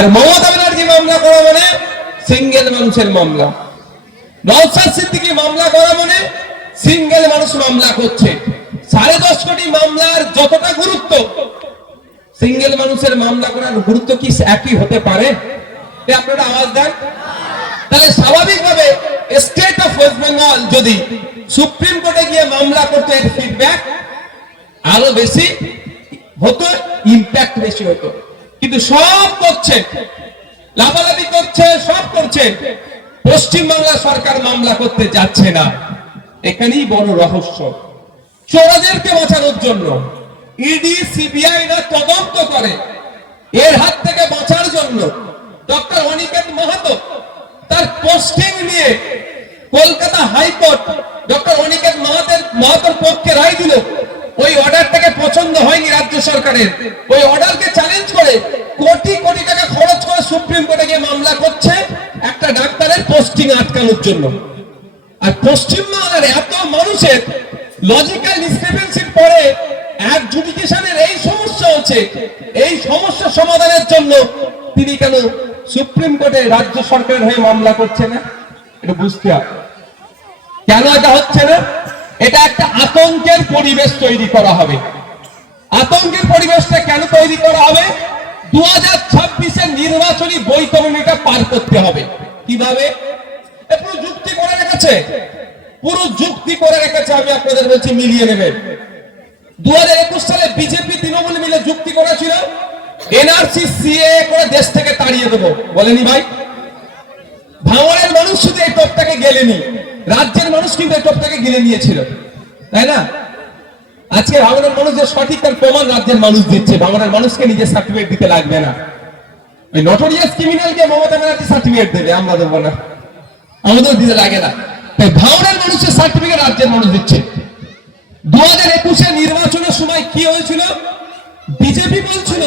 আর মমতা ব্যানার্জি মামলা করা মানে সিঙ্গেল মানুষের মামলা। নওশাদ সিদ্দিকী মামলা করা মানে সিঙ্গেল মানুষ মামলা করছে। 10.5 কোটি মামলার যতটা গুরুত্ব, সিঙ্গেল মানুষের মামলা করার গুরুত্ব কি একই হতে পারে? আপনারা আওয়াজ দেন। তাহলে স্বাভাবিকভাবে স্টেট অফ ওয়েস্ট বেঙ্গল যদি সুপ্রিম কোর্টে গিয়ে মামলা করতে, এর ফিডব্যাক আরো বেশি হতো, ইম্প্যাক্ট বেশি হতো। কিন্তু সব করছে, লাফালাফি করছে, সব করছে, পশ্চিমবাংলা সরকার মামলা করতে যাচ্ছে না। এখানেই বড় রহস্য। চোরদেরকে বাঁচানোর জন্য ইডি সিবিআই না তদন্ত করে, এর হাত থেকে বাঁচার জন্য ডক্টর অনিকেত মাহাতো তার পোস্টিং নিয়ে কলকাতা হাইকোর্ট ডক্টর অনিকেত মাহাতোর পক্ষে রায় দিল। ওই অর্ডারটাকে পছন্দ হয়নি রাজ্য সরকারের, ওই অর্ডারকে চ্যালেঞ্জ করে কোটি কোটি টাকা খরচ করে সুপ্রিম কোর্টে গিয়ে মামলা করছে একটা ডাক্তারের পোস্টিং আটকানোর জন্য। আর পশ্চিমবাংলার এত মানুষের লজিক্যাল ডিসক্রিপেন্সির পরে অ্যাডজুডিকেশনের এই সমস্যা হচ্ছে, এই সমস্যা সমাধানের জন্য তিনি কেন সুপ্রিম কোর্টে রাজ্য সরকারের হয়ে মামলা করছে না? এটা বুঝতে হবে কেন এটা হচ্ছে না। এটা একটা আতঙ্কের পরিবেশ তৈরি করা হবে। আতঙ্কের পরিবেশটা কেন তৈরি করা হবে? 2026-এর নির্বাচনী বৈতরণীটা পার করতে হবে। কিভাবে? পুরো যুক্তি করে রেখেছে, পুরো যুক্তি করে রেখেছে। আমি আপনাদের বলছি, মিলিয়ে নেবেন। 2021 সালে বিজেপি তৃণমূল মিলে যুক্তি করেছিল এনআরসি সিএ করে দেশ থেকে তাড়িয়ে দেবো, বলেনি ভাই? ভাঙড়ের মানুষ শুধু এই টপটাকে গেলেনি, রাজ্যের মানুষ কিন্তু এই টপটাকে গিলে নিয়েছিল, তাই না? আজকে ভাঙড়ের মানুষ যে সঠিক তার প্রমাণ রাজ্যের মানুষ দিচ্ছে। ভাঙড়ের মানুষকে নিজের সার্টিফিকেট দিতে লাগবে না। ওই নটোরিয়াস ক্রিমিনালকে মমতা ব্যানার্জি সার্টিফিকেট দেবে, আমরা দেবো না, আমাদের দিতে লাগে না। তাই ভাঙড়ের মানুষের সার্টিফিকেট রাজ্যের মানুষ দিচ্ছে। 2021-এর নির্বাচনের সময় কি হয়েছিল? বিজেপি বলছিল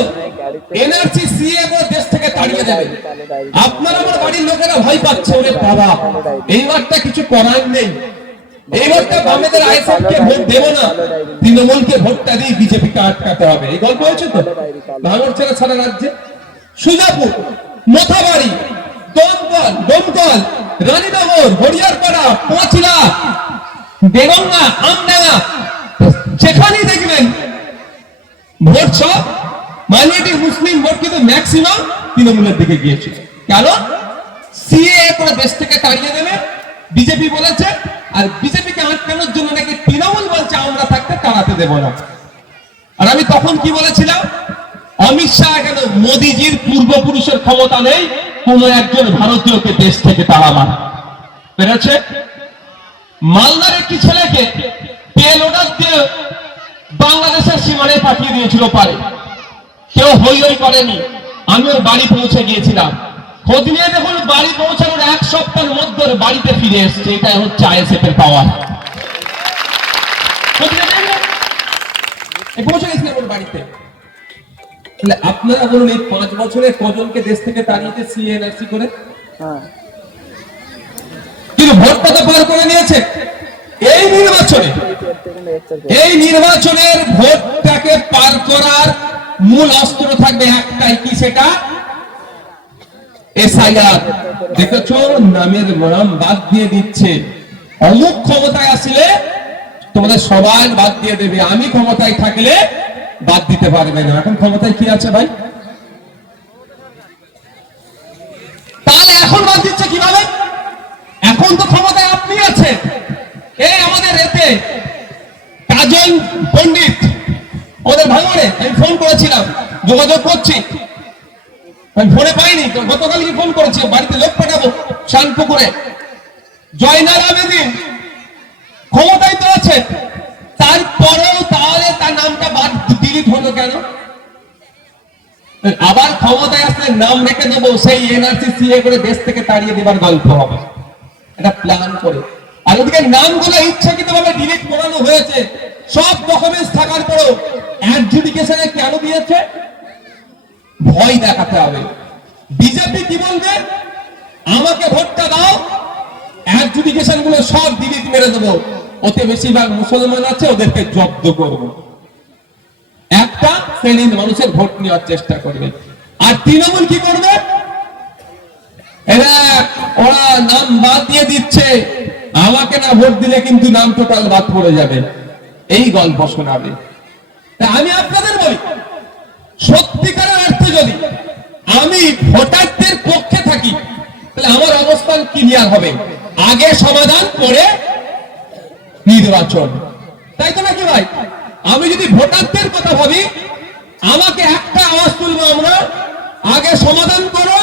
এনআরসি সিএ করে দেশ থেকে তাড়িয়ে দেবে। আপনার আমার বাড়ির লোকেরা ভয় পাচ্ছে, ওরে বাবা এইবারটা কিছু করার নেই, এইবারটা বামেদের আইএসএফকে ভোট দেব না, তৃণমূলকে ভোটটা দিয়ে বিজেপিকে আটকাতে হবে। এই গল্প হয়েছে তো ভাঙড় ছেড়ে সারা রাজ্যে। সুজাপুর, মোথাবাড়ি, দমকল, রানীনগর, হরিয়ারপাড়া, পাঁচলা, বেগঙ্গা, আমডাঙ্গা, যেখানেই দেখবেন ভোট সব মাইনরিটি মুসলিম ভোট কিন্তু ম্যাক্সিমাম তৃণমূলের দিকে গিয়েছিল। কেন? সিএ করে দেশ থেকে তাড়িয়ে দেবে বিজেপি বলেছে, আর বিজেপিকে আটকানোর জন্য নাকি তৃণমূল বলছে আমরা থাকতে তাড়াতে দেব না। আর আমি তখন কি বলেছিলাম? অমিত শাহ কেন মোদিজির পূর্বপুরুষের ক্ষমতা নেই কোন একজন ভারতীয়কে দেশ থেকে তাড়াবার, পেরেছে? মালদার একটি ছেলেকে তেল অর্ডার দিয়ে বাংলাদেশের সীমানায় পাঠিয়ে দিয়েছিল পারে, কেউ হই হই করেনি। আমি ওর বাড়ি পৌঁছে গিয়েছিলাম, খোঁজ নিয়ে দেখুন বাড়ি পৌঁছানোর 1 সপ্তাহের মধ্যে বাড়িতে ফিরে এসছে। এটাই হচ্ছে আইএসএফ এর পাওয়ার। পৌঁছে গেছিলাম ওর বাড়িতে। আপনারা বলুন এই 5 বছরে কজনকে দেশ থেকে তাড়িয়েছে সিএনআরসি করে? কিন্তু ভোটটা তো পার করে নিয়েছে। এই নির্বাচনের ভোটটাকে পার করার মূল অস্ত্র থাকবে একটাই, কি সেটা? এসআইআর। দেখেছো নামের নাম বাদ দিয়ে দিচ্ছে। অমুক ক্ষমতায় আসলে তোমাদের সবাই বাদ দিয়ে দেবে, আমি ক্ষমতায় থাকলে বাদ দিতে পারবে না। এখন ক্ষমতায় কি আছে ভাই? তাহলে এখন বাদ দিচ্ছে কিভাবে? এখন তো ক্ষমতায় আপনি আছেন। এই আমাদের এতে কাজল পণ্ডিত ওদের ভাঙড়ে আমি ফোন করেছিলাম, যোগাযোগ করছি, আমি ফোনে পাইনি। গতকালকে ফোন করেছি, বাড়িতে লোক পাঠাবো শানপুকুরে। জয়নাল আবেদিন ক্ষমতায় তো আছে, তারপরেও তাহলে তার নামটা বাদ ডিলিট হলো কেন? আবার ক্ষমতায় আসলে নাম রেখে দেবো, সেই এনআরসি সিএ করে দেশ থেকে তাড়িয়ে দেবার গল্প হবে, এটা প্ল্যান করে। আর ওদিকে নামগুলো ইচ্ছাকৃতভাবে ডিলিট করানো হয়েছে। সব ডকুমেন্টস থাকার পরেও অ্যাডজুডিকেশনে কেন দিয়েছে? ভয় দেখাতে হবে। বিজেপি কি বলবে? আমাকে ভোটটা দাও, অ্যাডজুডিকেশন গুলো সব ডিলিট মেরে দেবো, ওতে বেশিরভাগ মুসলমান আছে, ওদেরকে জব্দ করব। একটা শ্রেণীর মানুষের ভোট নেওয়ার চেষ্টা করবে। আর তৃণমূল কি করবে? এরা ওরা নাম বাদ দিয়ে দিচ্ছে, আমাকে না ভোট দিলে কিন্তু নাম টোটাল বাদ পড়ে যাবে, এই গল্প শোনাবে। আমি আপনাদের বলি, সত্যিকারের অর্থে যদি আমি ভোটারদের পক্ষে থাকি তাহলে আমার অবস্থান ক্লিয়ার হবে, আগে সমাধান করে নির্বাচন, তাই তো নাকি ভাই? আমি যদি ভোটারদের কথা ভাবি, আমাকে একটা আওয়াজ তুলবো আমরা, আগে সমাধান করো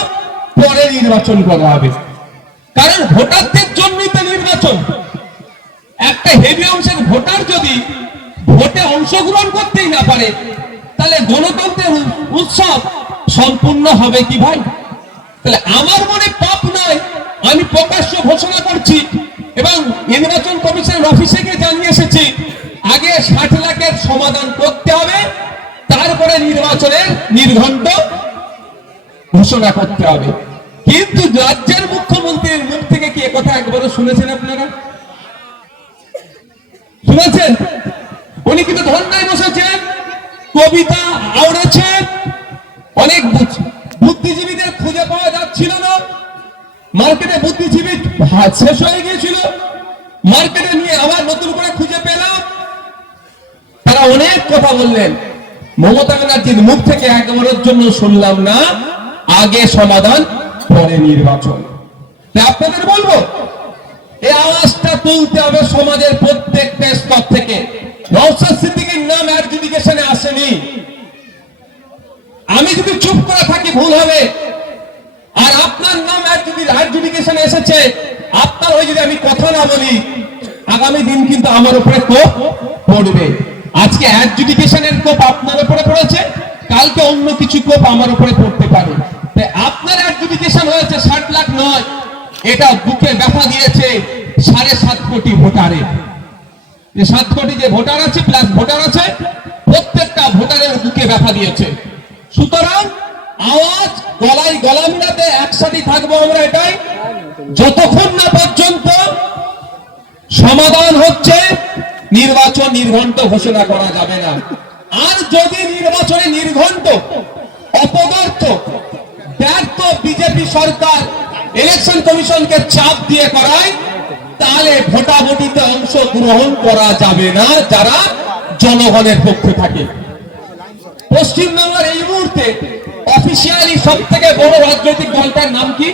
পরে নির্বাচন করা হবে। কারণ ভোটারদের জন্যই তো নির্বাচন। একটা হেভি অংশের ভোটার যদি ভোটে অংশগ্রহণ করতেই না পারে, তাহলে গণতন্ত্রের উৎসব সম্পূর্ণ হবে কি ভাই? তাহলে আমার মনে পাপ নয়, আমি প্রকাশ্য ঘোষণা করছি এবং নির্বাচন কমিশনের অফিসে গিয়ে জানিয়ে এসেছি, আগে 60 লাখের সমাধান করতে হবে, তারপরে নির্বাচনের নির্ঘণ্ট ঘোষণা করতে হবে। কিন্তু রাজ্যের মুখ্যমন্ত্রীর মুখ থেকে কি একথা একবারও শুনেছেন আপনারা? শুনেছেন? উনি কিন্তু ধর্নায় বসেছেন, কবিতা আওড়েছেন, অনেক বুদ্ধিজীবীদের খুঁজে পাওয়া যাচ্ছিল না, মার্কেটে বুদ্ধিজীবী শেষ হয়ে গিয়েছিল, মার্কেটে নিয়ে আবার নতুন করে খুঁজে পেলাম। তারা অনেক কথা বললেন, মমতা ব্যানার্জির মুখ থেকে একবারের জন্য শুনলাম না আগে সমাধান পরে নির্বাচন। আপনাদের বলবো, এই আওয়াজটা তুলতে হবে সমাজের প্রত্যেকটা স্তর থেকে। নওশাদ সিদ্দিকীর নাম অ্যাডজুডিকেশনে আসেনি, আমি যদি চুপ করে থাকি ভুল হবে। আর আপনার নাম অ্যাডজুডিকেশনে এসেছে, আপনার হয়ে যদি আমি কথা না বলি, আগামী দিন কিন্তু আমার উপরে কোপ পড়বে। আজকে অ্যাডজুডিকেশনের কোপ আপনার উপরে পড়েছে, কালকে অন্য কিছু কোপ আমার উপরে পড়তে পারে। তাই আপনার অ্যাডজুডিকেশন হয়েছে 60 লাখ নয়, এটা বুকে ব্যথা দিয়েছে 7.5 কোটি ভোটারের। 7 কোটি যে ভোটার আছে প্লাস ভোটার আছে, প্রত্যেকটা ভোটারের বুকে ব্যথা দিয়েছে। সুতরাং আওয়াজ গলায় গলা মিলাতে একসাথে থাকবো আমরা, এটাই যতক্ষণ না পর্যন্ত সমাধান হচ্ছে নির্বাচন নির্ঘণ্ট ঘোষণা করা যাবে না। আর যদি নির্বাচনে নির্ঘণ্ট অপদার্থ ব্যর্থ বিজেপি সরকার ইলেকশন কমিশনকে চাপ দিয়ে করায়, তাহলে ভোটাভুটিতে অংশগ্রহণ করা যাবে না যারা জনগণের পক্ষে থাকে। পশ্চিমবাংলার এই মুহূর্তে অফিসিয়ালি সব থেকে বড় রাজনৈতিক দলটার নাম কি?